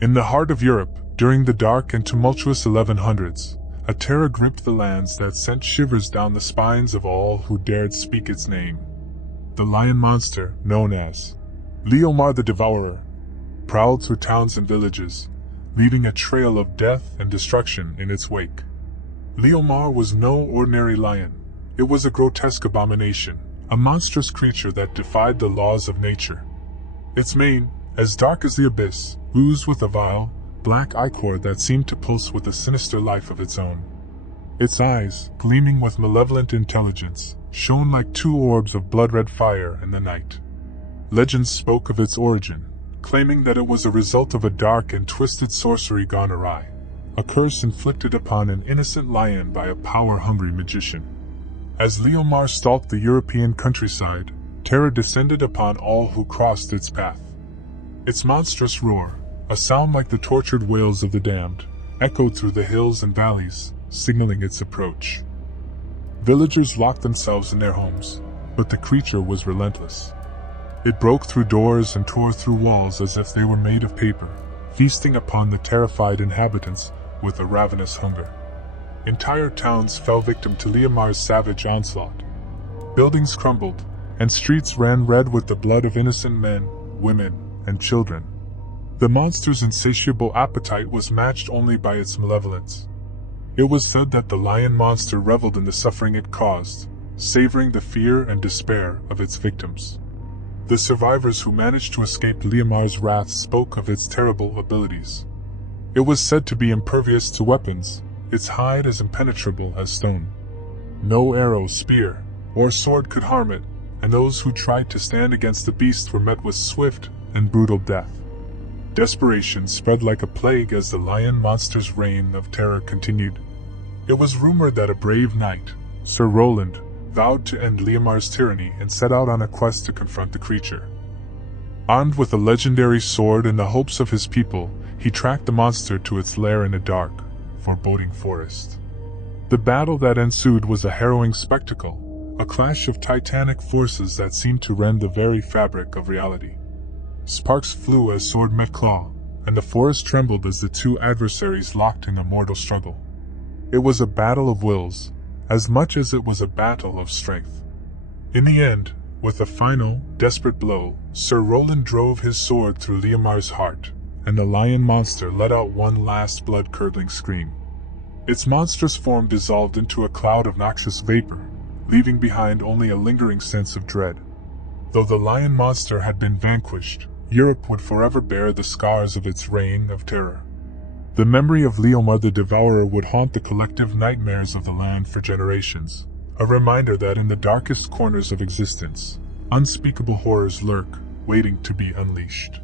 In the heart of Europe, during the dark and tumultuous 1100s, a terror gripped the lands that sent shivers down the spines of all who dared speak its name. The lion monster, known as Leomar the Devourer, prowled through towns and villages, leaving a trail of death and destruction in its wake. Leomar was no ordinary lion. It was a grotesque abomination, a monstrous creature that defied the laws of nature. Its mane, as dark as the abyss, oozed with a vile, black ichor that seemed to pulse with a sinister life of its own. Its eyes, gleaming with malevolent intelligence, shone like two orbs of blood-red fire in the night. Legends spoke of its origin, claiming that it was a result of a dark and twisted sorcery gone awry, a curse inflicted upon an innocent lion by a power-hungry magician. As Leomar stalked the European countryside, terror descended upon all who crossed its path. Its monstrous roar, a sound like the tortured wails of the damned, echoed through the hills and valleys, signaling its approach. Villagers locked themselves in their homes, but the creature was relentless. It broke through doors and tore through walls as if they were made of paper, feasting upon the terrified inhabitants with a ravenous hunger. Entire towns fell victim to Leomar's savage onslaught. Buildings crumbled, and streets ran red with the blood of innocent men, women, and children. The monster's insatiable appetite was matched only by its malevolence. It was said that the lion monster reveled in the suffering it caused, savoring the fear and despair of its victims. The survivors who managed to escape Leomar's wrath spoke of its terrible abilities. It was said to be impervious to weapons, its hide as impenetrable as stone. No arrow, spear, or sword could harm it, and those who tried to stand against the beast were met with swift and brutal death. Desperation spread like a plague as the lion monster's reign of terror continued. It was rumored that a brave knight, Sir Roland, vowed to end Leomar's tyranny and set out on a quest to confront the creature. Armed with a legendary sword in the hopes of his people, he tracked the monster to its lair in a dark, foreboding forest. The battle that ensued was a harrowing spectacle, a clash of titanic forces that seemed to rend the very fabric of reality. Sparks flew as sword met claw, and the forest trembled as the two adversaries locked in a mortal struggle. It was a battle of wills, as much as it was a battle of strength. In the end, with a final, desperate blow, Sir Roland drove his sword through Leomar's heart, and the lion monster let out one last blood-curdling scream. Its monstrous form dissolved into a cloud of noxious vapor, leaving behind only a lingering sense of dread. Though the lion monster had been vanquished, Europe would forever bear the scars of its reign of terror. The memory of Leomar the Devourer would haunt the collective nightmares of the land for generations, a reminder that in the darkest corners of existence, unspeakable horrors lurk, waiting to be unleashed.